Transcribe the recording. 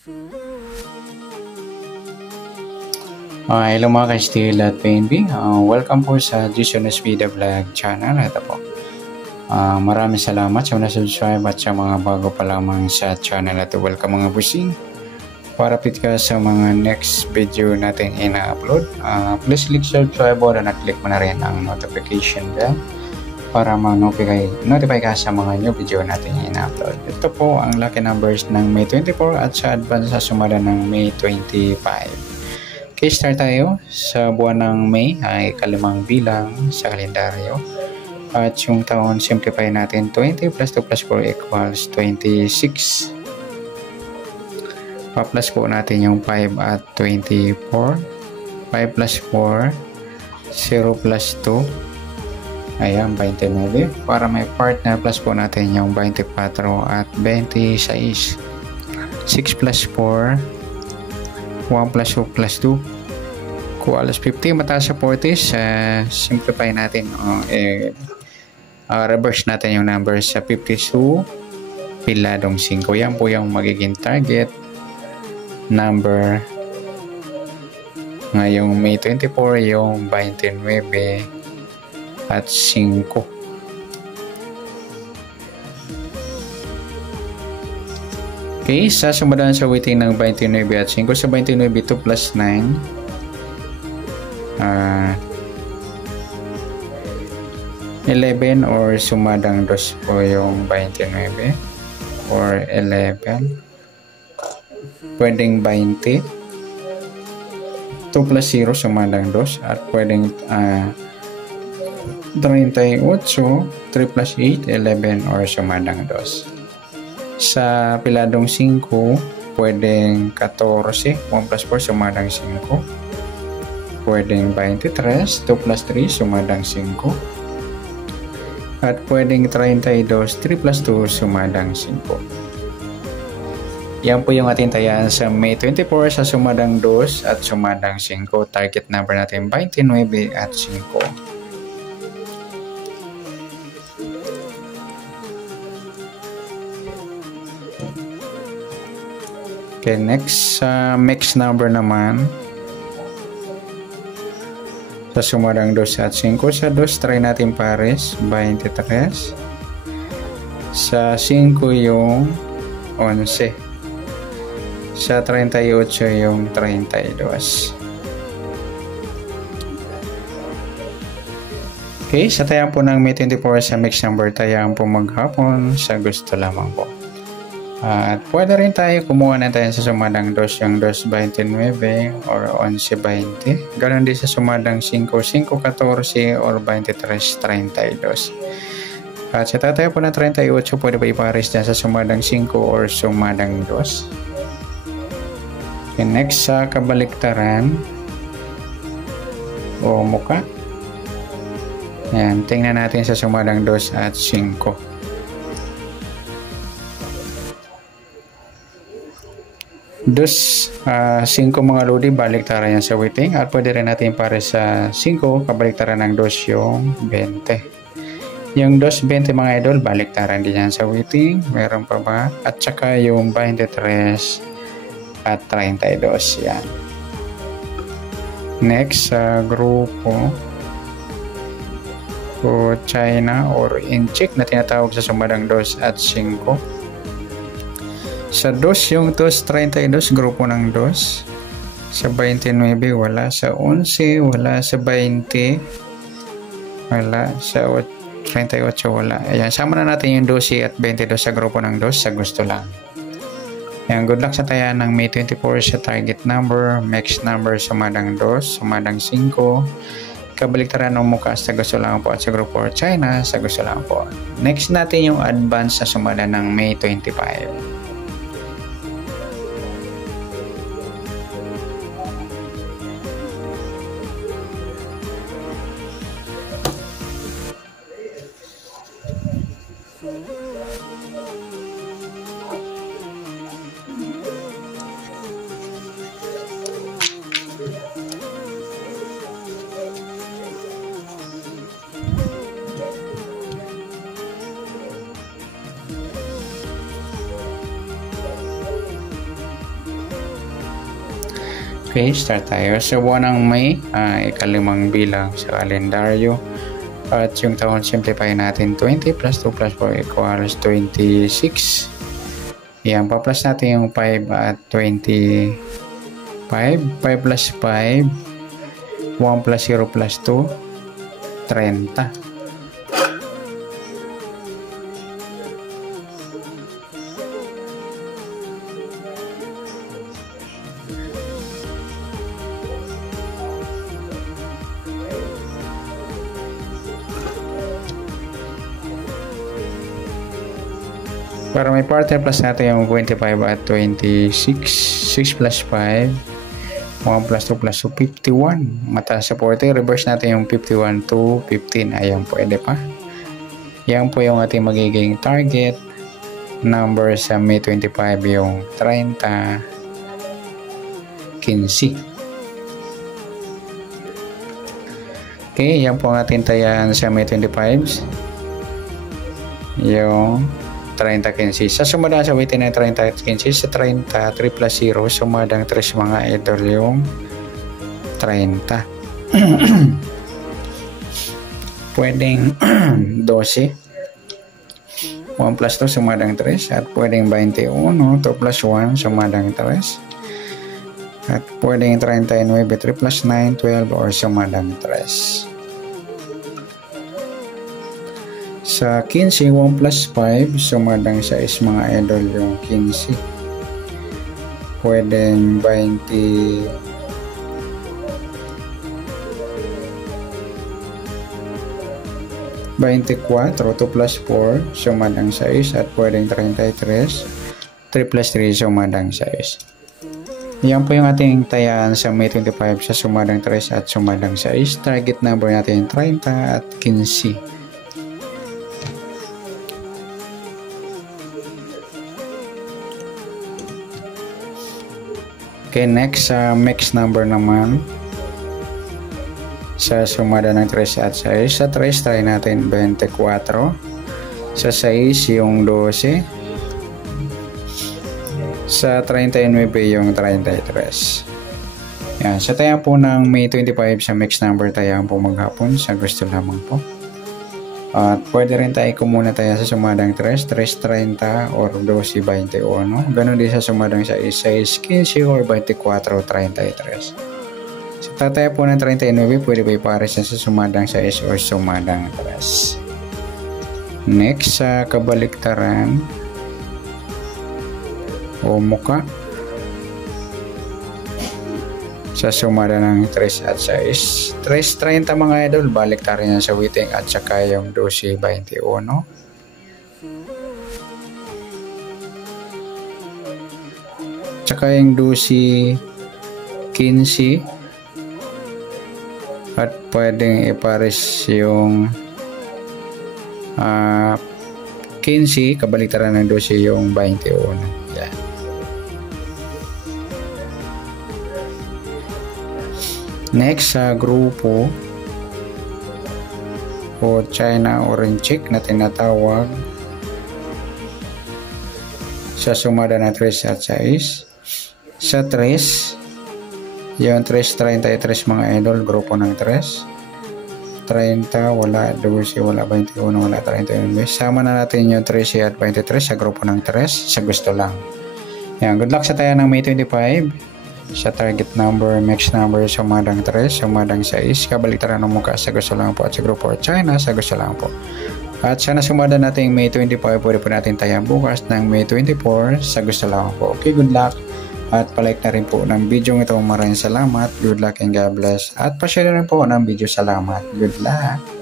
Hello mga ka-Steel at PNB. Welcome po sa Jason Espida Vlog channel. Ito po. Maraming salamat sa mga subscribe at sa mga bago pa lamang sa channel. Ito, welcome mga busing. Para fit ka sa mga next video natin ina-upload. Please click subscribe button at click mo na rin ang notification bell para ma-notify ka sa mga new video natin ina-upload. Ito po ang lucky numbers ng May 24 at sa advance sa sumada ng May 25. Okay, start tayo. Sa buwan ng May ay kalimang bilang sa kalendaryo. At yung taon, simplify natin 20 plus 2 plus 4 equals 26. Pa-plus po natin yung 5 at 24. 5 plus 4, 0 plus 2. Ayan, 29. Para may partner, plus po natin yung 24 at 26. 6 plus 4, 1 plus 2 plus 2 equals 50. Mataas sa 40s. Simplify natin. Reverse natin yung numbers sa 52 piladong 5. Yan po yung magiging target number ngayong May 24, yung 29 at 5. Okay, sa sumunod sa weighting ng 29 at 5. Sa 29, 2 plus 9. 11 or sumadang 2 po yung 29 or 11. Pwedeng 20. 2 plus 0 sumadang 2 at pwedeng 38. 3 plus 8, 11 or sumadang 2. Sa piladong 5, pwedeng 14, 1 plus 4 sumadang 5. Pwedeng 23, 2 plus 3 sumadang 5. At pwedeng 32, 3 plus 2 sumadang 5. Yan po yung ating tayaan sa May 24 sa sumadang 2 at sumadang 5. Target number natin 29 at 5. Okay, next mixed number naman. Sa sumadang 2 at 5. Sa 2, try natin pares, 23. Sa 5 yung 11. Sa 38 yung 32. Okay, sa tayang po ng May 24 sa mixed number, tayang po maghapon sa gusto lamang po. At pwede rin tayo kumuha na tayo sa sumadang 2 yung 2.29 or 11.20. Ganon din sa sumadang 5, 5.14 or 23.32. At sa tatayo po na 38, pwede pa ipares dyan sa sumadang 5 or sumadang 2. Okay, next sa kabaliktaran o muka. Ayan, tingnan natin sa sumadang 2 at 5. 5 mga lodi, baliktaran yan sa weighting. At pwede rin natin para sa 5, kabaliktaran ng 2 yung 20. Yung 2.20 mga idol, baliktaran din yan sa weighting. Meron pa ba? At saka yung 23 at 32 yan. Next sa grupo o China or Incheck na tinatawag sa sumadang 2 at 5. Sa 2 yung 2.32, grupo ng 2. Sa 29 wala. Sa 11 wala. Sa 20 wala. Sa 38 wala. Ayan, sama na natin yung 12 at 22 sa grupo ng 2 sa gusto lang. Ayan, good luck sa tayaan ng May 24 sa target number, mixed number, sumadang 2, sumadang 5. Kabaliktaran ng muka sa gusto lang po at sa grupo China sa gusto lang po. Next natin yung advance sa sumada ng May 25. Okay, start tayo. Sa buwan ng May, ikalimang bilang sa kalendaryo. At yung taon, simplify natin 20 plus 2 plus 4 equals 26. Yan, pa-plus natin yung 5 at 25. 5 plus 5, 1 plus 0 plus 2, 30. Para may partner, plus natin yung 25 at 26. 6 plus 5, 1 plus 2 plus 2, 51. Mataas sa 40, reverse natin yung 51 to 15. Ayan, pwede pa. Yan po yung ating magiging target number sa May 25, yung 30, 15. Okay, yan po ang ating tayan sa May 25. Yung 30-15. Sa sumadang sa weighting ng 30-15, sa 30, 3 plus 0, sumadang 3 mga idol yung 30. Pwedeng 12. 1 plus 2, sumadang 3. At pwedeng 21, 2 plus 1, sumadang 3. At pwedeng 39, 3 plus 9, 12, or sumadang 3. Sa 15, 1 plus 5, sumadang 6 mga idol yung 15. Pwedeng 20, 24, 2 plus 4, sumadang 6. At pwedeng 33, 3 plus 3, sumadang 6. Yan po yung ating tayaan sa May 25 sa sumadang 3 at sumadang 6. Target number natin 30 at 15. Okay, next sa mix number naman. Sa sumada ng 3 at 6. Sa 3, try natin 24. Sa 6, yung 12. Sa 39, yung 33. Yan. Sa tayo po ng May 25 sa mix number tayo po maghapon. Sa gusto lamang po. At pwede rin tayo kumuna tayo sa sumadang 3, 3.30 or 12.21. Ganon din sa sumadang 6, 15 or 24.33. Sa tataya po ng 39, pwede ba ipares sa sumadang 6 or sumadang 3. Next, sa kabaliktaran o muka. Sa sumada ng 3 at 6. 3.30 mga idol, balik tayo yan sa weighting at saka yung 12.21. Tsaka yung 12.15. At pwedeng ipares yung 15, kabaliktaran ng 12 yung 21. Yan. Next, sa grupo o China orange chick na tinatawag sa sumada na 3 at 6. Sa 3, yung 3.33 mga idol, grupo ng 3. 30, wala 12, wala 21, wala 31. Sama na natin yung 13 at 23 sa grupo ng 3 sa gusto lang. Yan, good luck sa tayo ng May 25. Sa target number, mix number, sumadang 3, sumadang 6, kabaliktaran ng mukha sa gusto lang po, at sa grupo China sa gusto lang po. At sana sumada natin May 25, pwede po natin tayo bukas ng May 24 sa gusto lang po. Okay, good luck. At palike na rin po ng video ito. Maraming salamat. Good luck and God bless. At pa-share rin po ng video. Salamat. Good luck.